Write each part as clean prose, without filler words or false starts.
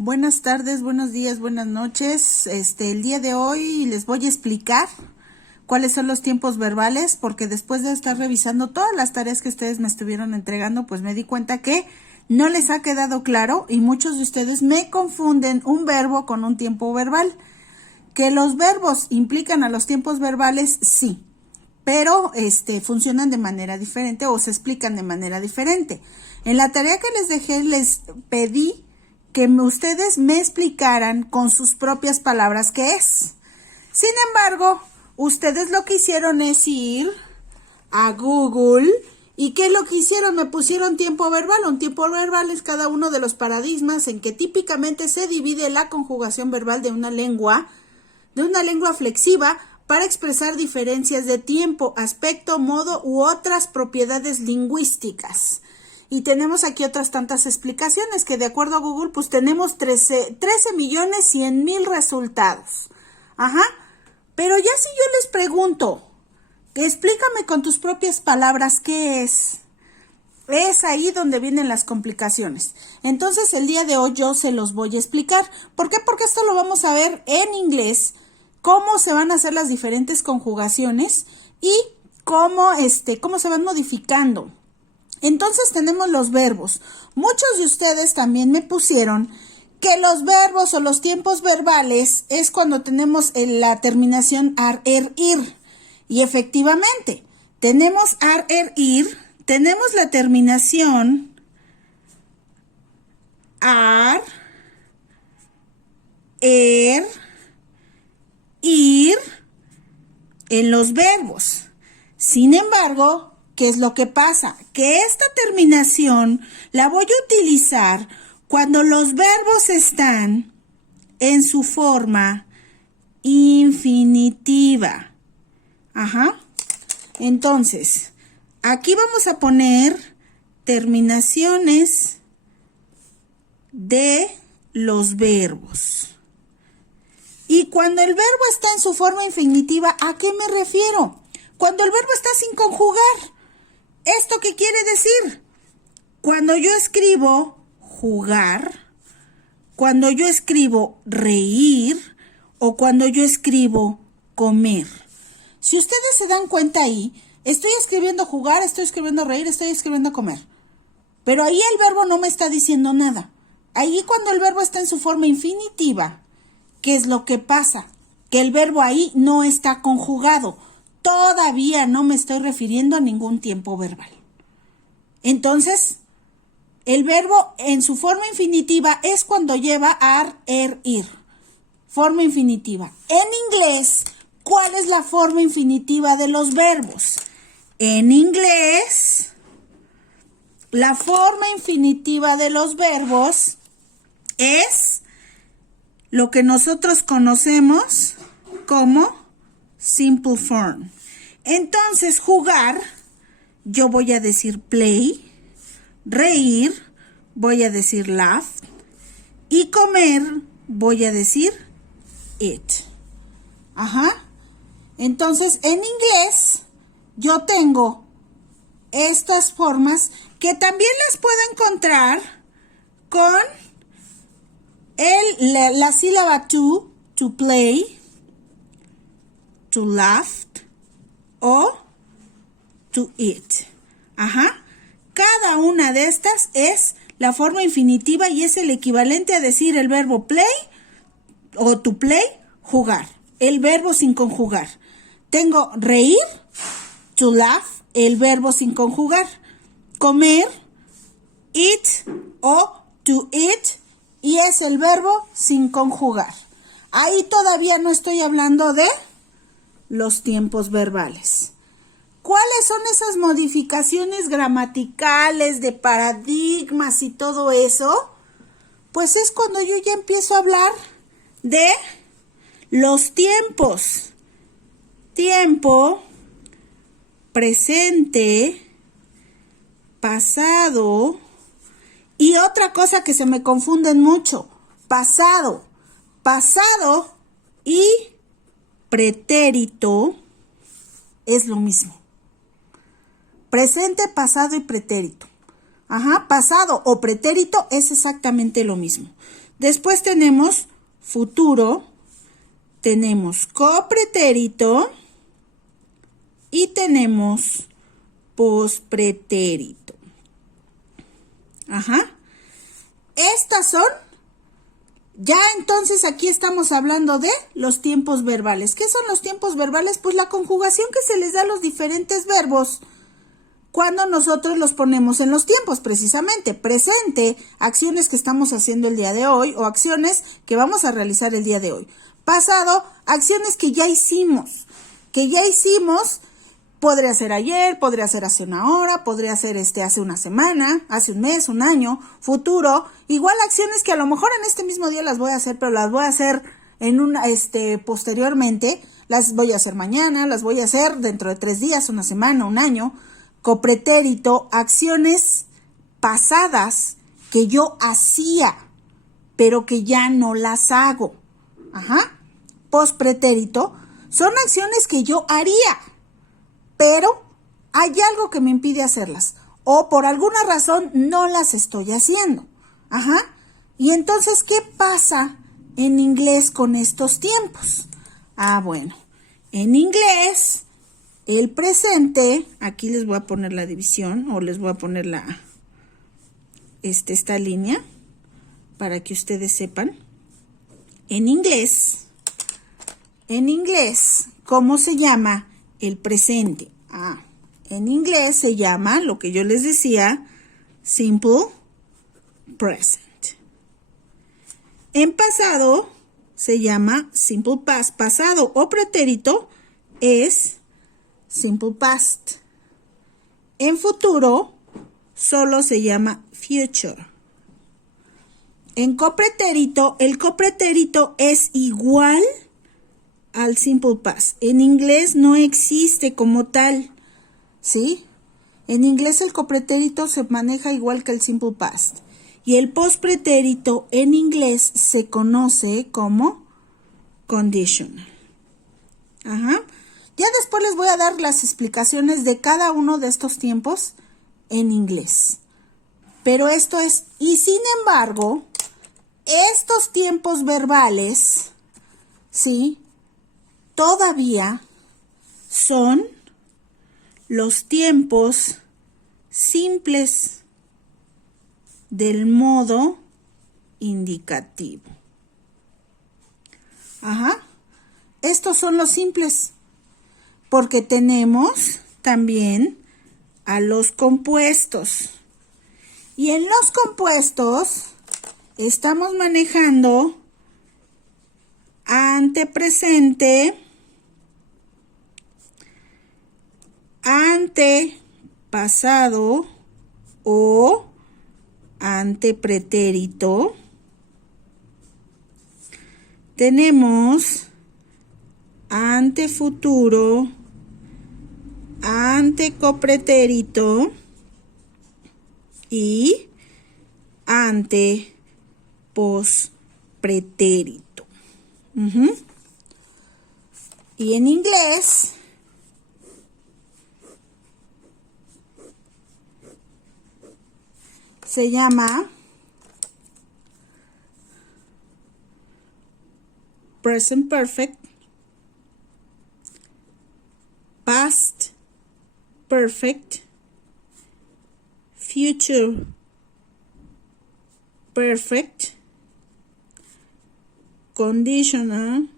Buenas tardes, buenos días, buenas noches. El día de hoy les voy a explicar cuáles son los tiempos verbales, porque después de estar revisando todas las tareas que ustedes me estuvieron entregando, pues me di cuenta que no les ha quedado claro y muchos de ustedes me confunden un verbo con un tiempo verbal. Que los verbos implican a los tiempos verbales, sí, pero funcionan de manera diferente o se explican de manera diferente. En la tarea que les dejé, les pedí que ustedes me explicaran con sus propias palabras qué es. Sin embargo, ustedes lo que hicieron es ir a Google. ¿Y qué es lo que hicieron? Me pusieron tiempo verbal. Un tiempo verbal es cada uno de los paradigmas en que típicamente se divide la conjugación verbal de una lengua flexiva para expresar diferencias de tiempo, aspecto, modo u otras propiedades lingüísticas. Y tenemos aquí otras tantas explicaciones que de acuerdo a Google pues tenemos 13.100.000 resultados. Ajá. Pero ya si yo les pregunto, explícame con tus propias palabras qué es. Es ahí donde vienen las complicaciones. Entonces el día de hoy yo se los voy a explicar. ¿Por qué? Porque esto lo vamos a ver en inglés, cómo se van a hacer las diferentes conjugaciones y cómo se van modificando. Entonces tenemos los verbos. Muchos de ustedes también me pusieron que los verbos o los tiempos verbales es cuando tenemos la terminación ar, er, ir. Y efectivamente, tenemos ar, er, ir, tenemos la terminación ar, er, ir en los verbos. Sin embargo, ¿qué es lo que pasa? Que esta terminación la voy a utilizar cuando los verbos están en su forma infinitiva. Ajá. Entonces, aquí vamos a poner terminaciones de los verbos. Y cuando el verbo está en su forma infinitiva, ¿a qué me refiero? Cuando el verbo está sin conjugar. ¿Esto qué quiere decir? Cuando yo escribo jugar, cuando yo escribo reír o cuando yo escribo comer. Si ustedes se dan cuenta ahí, estoy escribiendo jugar, estoy escribiendo reír, estoy escribiendo comer. Pero ahí el verbo no me está diciendo nada. Ahí cuando el verbo está en su forma infinitiva, ¿qué es lo que pasa? Que el verbo ahí no está conjugado. Todavía no me estoy refiriendo a ningún tiempo verbal. Entonces, el verbo en su forma infinitiva es cuando lleva ar, er, ir. Forma infinitiva. En inglés, ¿cuál es la forma infinitiva de los verbos? En inglés, la forma infinitiva de los verbos es lo que nosotros conocemos como simple form. Entonces, jugar, yo voy a decir play, reír, voy a decir laugh, y comer, voy a decir eat. Ajá. Entonces, en inglés, yo tengo estas formas que también las puedo encontrar con la sílaba to play, to laugh o to eat. Ajá. Cada una de estas es la forma infinitiva y es el equivalente a decir el verbo play o to play, jugar. El verbo sin conjugar. Tengo reír, to laugh, el verbo sin conjugar. Comer, eat o to eat, y es el verbo sin conjugar. Ahí todavía no estoy hablando de los tiempos verbales. ¿Cuáles son esas modificaciones gramaticales, de paradigmas y todo eso? Pues es cuando yo ya empiezo a hablar de los tiempos. Tiempo, presente, pasado y otra cosa que se me confunden mucho. Pasado y pretérito es lo mismo. Presente, pasado y pretérito. Ajá, pasado o pretérito es exactamente lo mismo. Después tenemos futuro, tenemos copretérito y tenemos pospretérito. Ajá. Estas son, ya entonces aquí estamos hablando de los tiempos verbales. ¿Qué son los tiempos verbales? Pues la conjugación que se les da a los diferentes verbos cuando nosotros los ponemos en los tiempos, precisamente. Presente, acciones que estamos haciendo el día de hoy o acciones que vamos a realizar el día de hoy. Pasado, acciones que ya hicimos. Podría ser ayer, podría ser hace una hora, podría ser hace una semana, hace un mes, un año. Futuro, igual acciones que a lo mejor en este mismo día las voy a hacer, pero las voy a hacer posteriormente. Las voy a hacer mañana, las voy a hacer dentro de 3 días, una semana, un año. Copretérito, acciones pasadas que yo hacía, pero que ya no las hago. Ajá. Pospretérito, son acciones que yo haría, pero hay algo que me impide hacerlas. O por alguna razón no las estoy haciendo. Ajá. Y entonces, ¿qué pasa en inglés con estos tiempos? Bueno, en inglés, el presente, aquí les voy a poner la división o les voy a poner esta línea para que ustedes sepan. En inglés, ¿cómo se llama el presente? En inglés se llama, lo que yo les decía, simple present. En pasado se llama simple past. Pasado o pretérito es simple past. En futuro solo se llama future. En copretérito, el copretérito es igual al simple past. En inglés no existe como tal, ¿sí? En inglés el copretérito se maneja igual que el simple past. Y el pospretérito en inglés se conoce como conditional. Ajá. Ya después les voy a dar las explicaciones de cada uno de estos tiempos en inglés. Pero esto es, y sin embargo, estos tiempos verbales, ¿sí? Todavía son los tiempos simples del modo indicativo. Ajá. Estos son los simples, porque tenemos también a los compuestos. Y en los compuestos estamos manejando antepresente, antepasado o antepretérito. Tenemos antefuturo, antecopretérito y antepospretérito. Y en inglés se llama present perfect, past perfect, future perfect, conditional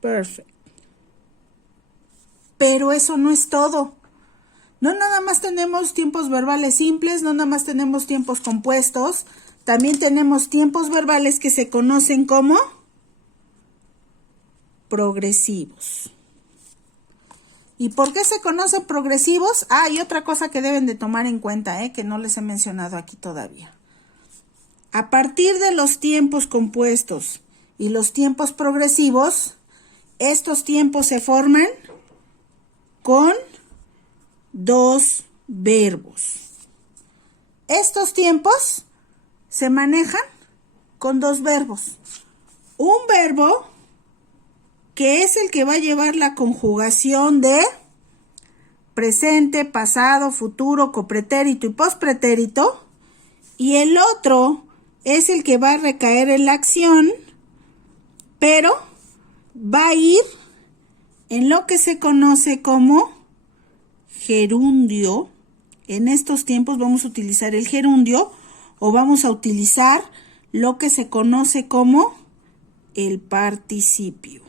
perfect. Pero eso no es todo. No nada más tenemos tiempos verbales simples, no nada más tenemos tiempos compuestos, también tenemos tiempos verbales que se conocen como progresivos. ¿Y por qué se conocen progresivos? Y otra cosa que deben de tomar en cuenta, que no les he mencionado aquí todavía. A partir de los tiempos compuestos y los tiempos progresivos, estos tiempos se forman con 2 verbos. Estos tiempos se manejan con 2 verbos. Un verbo que es el que va a llevar la conjugación de presente, pasado, futuro, copretérito y pospretérito. Y el otro es el que va a recaer en la acción, pero va a ir en lo que se conoce como gerundio. En estos tiempos vamos a utilizar el gerundio o vamos a utilizar lo que se conoce como el participio.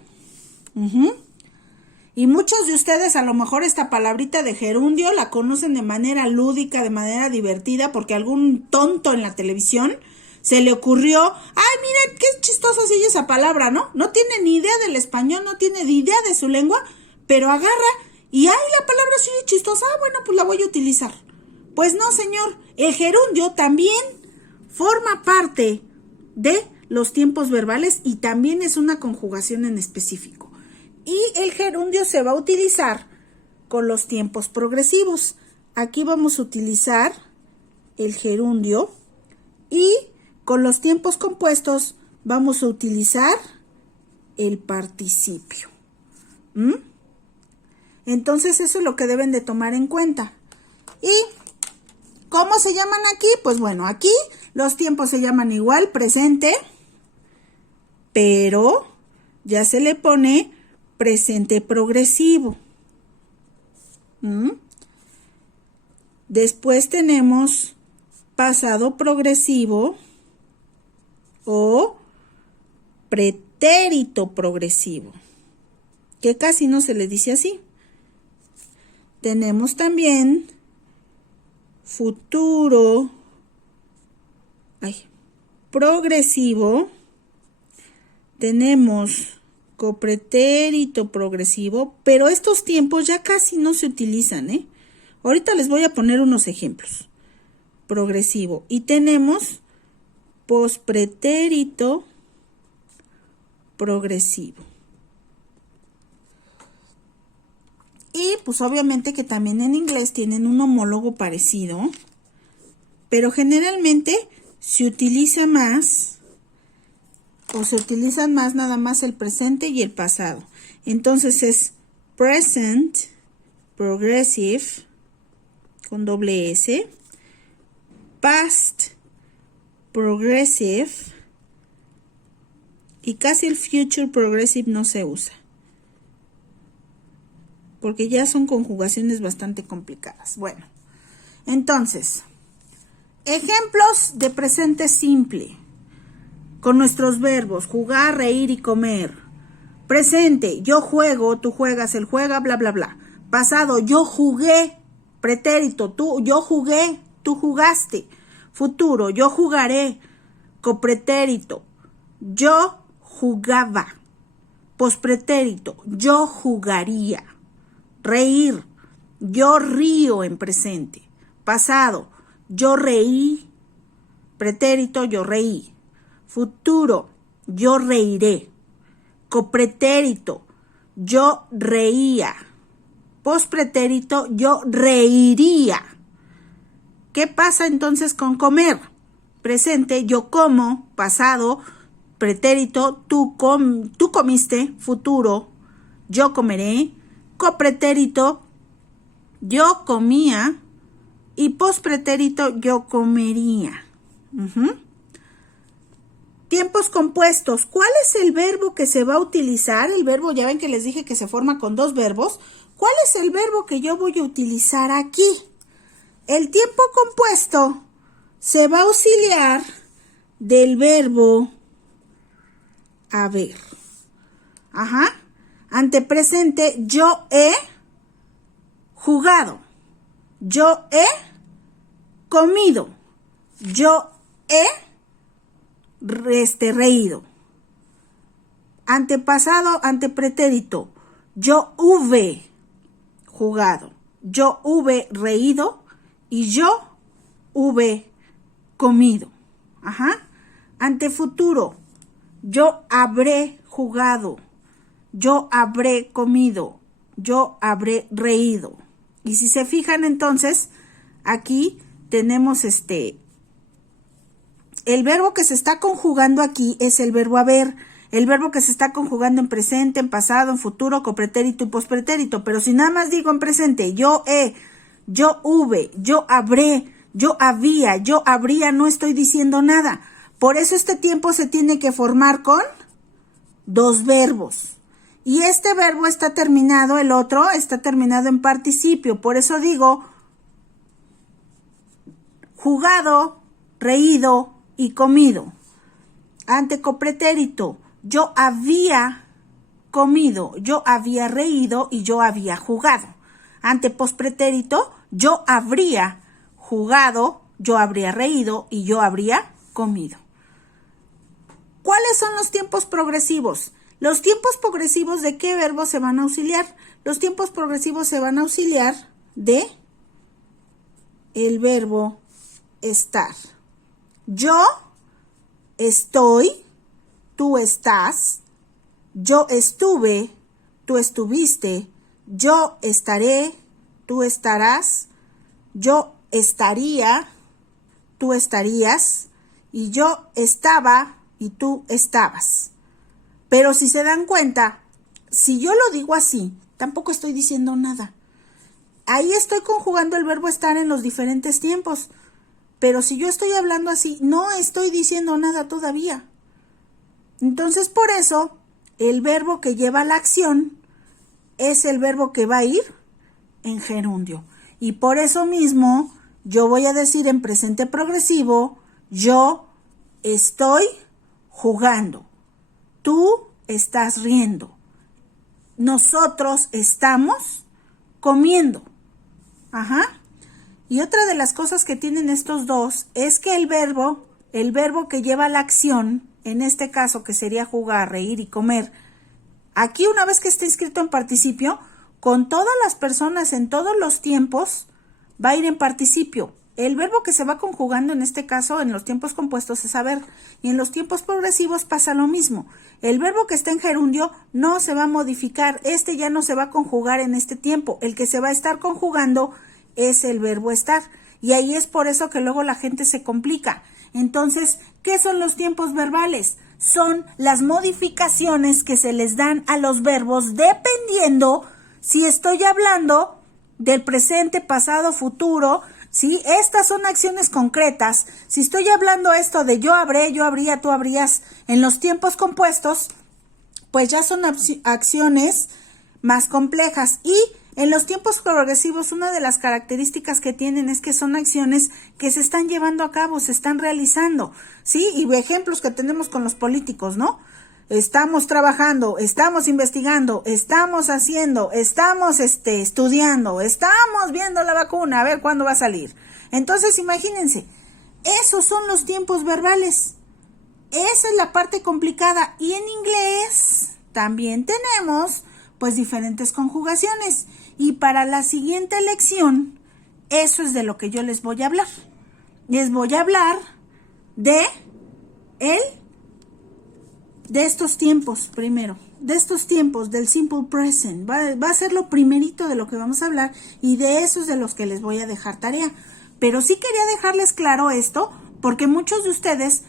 Y muchos de ustedes a lo mejor esta palabrita de gerundio la conocen de manera lúdica, de manera divertida, porque algún tonto en la televisión se le ocurrió, ay, miren, qué chistosa se oye esa palabra, ¿no? No tiene ni idea del español, no tiene ni idea de su lengua, pero agarra y, ay, la palabra se oye chistosa, bueno, pues la voy a utilizar. Pues no, señor, el gerundio también forma parte de los tiempos verbales y también es una conjugación en específico. Y el gerundio se va a utilizar con los tiempos progresivos. Aquí vamos a utilizar el gerundio y con los tiempos compuestos vamos a utilizar el participio. Entonces eso es lo que deben de tomar en cuenta. ¿Y cómo se llaman aquí? Pues bueno, aquí los tiempos se llaman igual, presente, pero ya se le pone presente progresivo. Después tenemos pasado progresivo o pretérito progresivo, que casi no se le dice así. Tenemos también futuro progresivo, tenemos copretérito progresivo, pero estos tiempos ya casi no se utilizan, ¿eh? Ahorita les voy a poner unos ejemplos. Progresivo. Y tenemos pospretérito progresivo. Y pues obviamente que también en inglés tienen un homólogo parecido, pero generalmente se utiliza más o se utilizan más nada más el presente y el pasado. Entonces es present progressive con doble S, past progressive y casi el future progressive no se usa, porque ya son conjugaciones bastante complicadas. Bueno, entonces, ejemplos de presente simple con nuestros verbos jugar, reír y comer. Presente, yo juego, tú juegas, él juega, bla, bla, bla. Pasado, yo jugué. Pretérito, yo jugué, tú jugaste. Futuro, yo jugaré. Copretérito, yo jugaba. Pospretérito, yo jugaría. Reír, yo río en presente. Pasado, yo reí. Pretérito, yo reí. Futuro, yo reiré. Copretérito, yo reía. Pospretérito, yo reiría. ¿Qué pasa entonces con comer? Presente, yo como. Pasado, pretérito, tú comiste. Futuro, yo comeré. Copretérito, yo comía. Y pospretérito, yo comería. Tiempos compuestos. ¿Cuál es el verbo que se va a utilizar? El verbo, ya ven que les dije que se forma con dos verbos. ¿Cuál es el verbo que yo voy a utilizar aquí? El tiempo compuesto se va a auxiliar del verbo haber. Ante presente, yo he jugado. Yo he comido. Yo he reído. Antepasado, antepretérito, yo hube jugado, yo hube reído y yo hube comido. Antefuturo, yo habré jugado, yo habré comido, yo habré reído. Y si se fijan entonces, aquí tenemos el verbo que se está conjugando aquí es el verbo haber. El verbo que se está conjugando en presente, en pasado, en futuro, copretérito y pospretérito. Pero si nada más digo en presente, yo he, yo hube, yo habré, yo había, yo habría, no estoy diciendo nada. Por eso este tiempo se tiene que formar con dos verbos. Y este verbo está terminado, el otro está terminado en participio. Por eso digo jugado, reído y comido. Antecopretérito, yo había comido, yo había reído y yo había jugado. Antepospretérito, yo habría jugado, yo habría reído y yo habría comido. ¿Cuáles son los tiempos progresivos? Los tiempos progresivos, ¿de qué verbo se van a auxiliar? Los tiempos progresivos se van a auxiliar de el verbo estar. Yo estoy, tú estás, yo estuve, tú estuviste, yo estaré, tú estarás, yo estaría, tú estarías, y yo estaba y tú estabas. Pero si se dan cuenta, si yo lo digo así, tampoco estoy diciendo nada. Ahí estoy conjugando el verbo estar en los diferentes tiempos. Pero si yo estoy hablando así, no estoy diciendo nada todavía. Entonces, por eso, el verbo que lleva la acción es el verbo que va a ir en gerundio. Y por eso mismo, yo voy a decir en presente progresivo, yo estoy jugando. Tú estás riendo. Nosotros estamos comiendo. Ajá. Y otra de las cosas que tienen estos dos es que el verbo que lleva la acción, en este caso que sería jugar, reír y comer, aquí una vez que esté inscrito en participio, con todas las personas en todos los tiempos, va a ir en participio. El verbo que se va conjugando en este caso en los tiempos compuestos es haber, y en los tiempos progresivos pasa lo mismo. El verbo que está en gerundio no se va a modificar, este ya no se va a conjugar en este tiempo, el que se va a estar conjugando es el verbo estar, y ahí es por eso que luego la gente se complica. Entonces, ¿qué son los tiempos verbales? Son las modificaciones que se les dan a los verbos dependiendo si estoy hablando del presente, pasado, futuro. ¿Sí? Estas son acciones concretas. Si estoy hablando esto de yo habré, yo habría, tú habrías, en los tiempos compuestos, pues ya son acciones más complejas. Y en los tiempos progresivos, una de las características que tienen es que son acciones que se están llevando a cabo, se están realizando, ¿sí? Y ejemplos que tenemos con los políticos, ¿no? Estamos trabajando, estamos investigando, estamos haciendo, estamos estudiando, estamos viendo la vacuna, a ver cuándo va a salir. Entonces, imagínense, esos son los tiempos verbales. Esa es la parte complicada. Y en inglés también tenemos, pues, diferentes conjugaciones. Y para la siguiente lección, eso es de lo que yo les voy a hablar. Les voy a hablar de estos tiempos primero, de estos tiempos del simple present. Va a ser lo primerito de lo que vamos a hablar y de esos de los que les voy a dejar tarea. Pero sí quería dejarles claro esto porque muchos de ustedes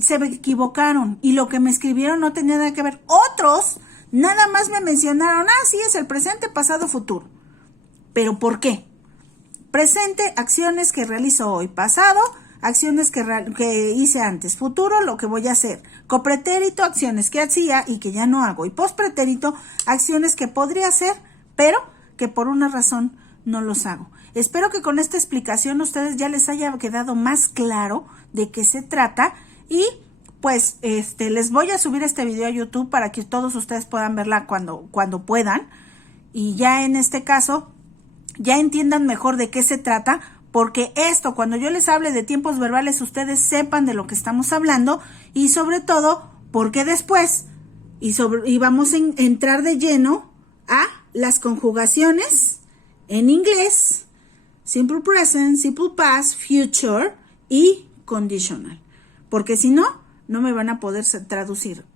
se equivocaron y lo que me escribieron no tenía nada que ver. Otros nada más me mencionaron, sí, es el presente, pasado, futuro. ¿Pero por qué? Presente, acciones que realizo hoy. Pasado, acciones que hice antes. Futuro, lo que voy a hacer. Copretérito, acciones que hacía y que ya no hago. Y pospretérito, acciones que podría hacer, pero que por una razón no los hago. Espero que con esta explicación ustedes ya les haya quedado más claro de qué se trata y pues les voy a subir este video a YouTube para que todos ustedes puedan verla cuando puedan y ya en este caso ya entiendan mejor de qué se trata, porque esto, cuando yo les hable de tiempos verbales, ustedes sepan de lo que estamos hablando y sobre todo, porque después, y vamos a entrar de lleno a las conjugaciones en inglés, simple present, simple past, future y conditional, porque si no, no me van a poder traducir.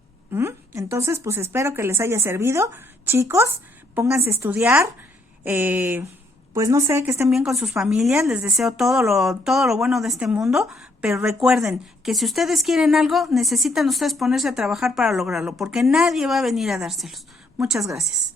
Entonces, pues espero que les haya servido. Chicos, pónganse a estudiar, pues no sé, que estén bien con sus familias, les deseo todo lo bueno de este mundo, pero recuerden que si ustedes quieren algo, necesitan ustedes ponerse a trabajar para lograrlo, porque nadie va a venir a dárselos. Muchas gracias.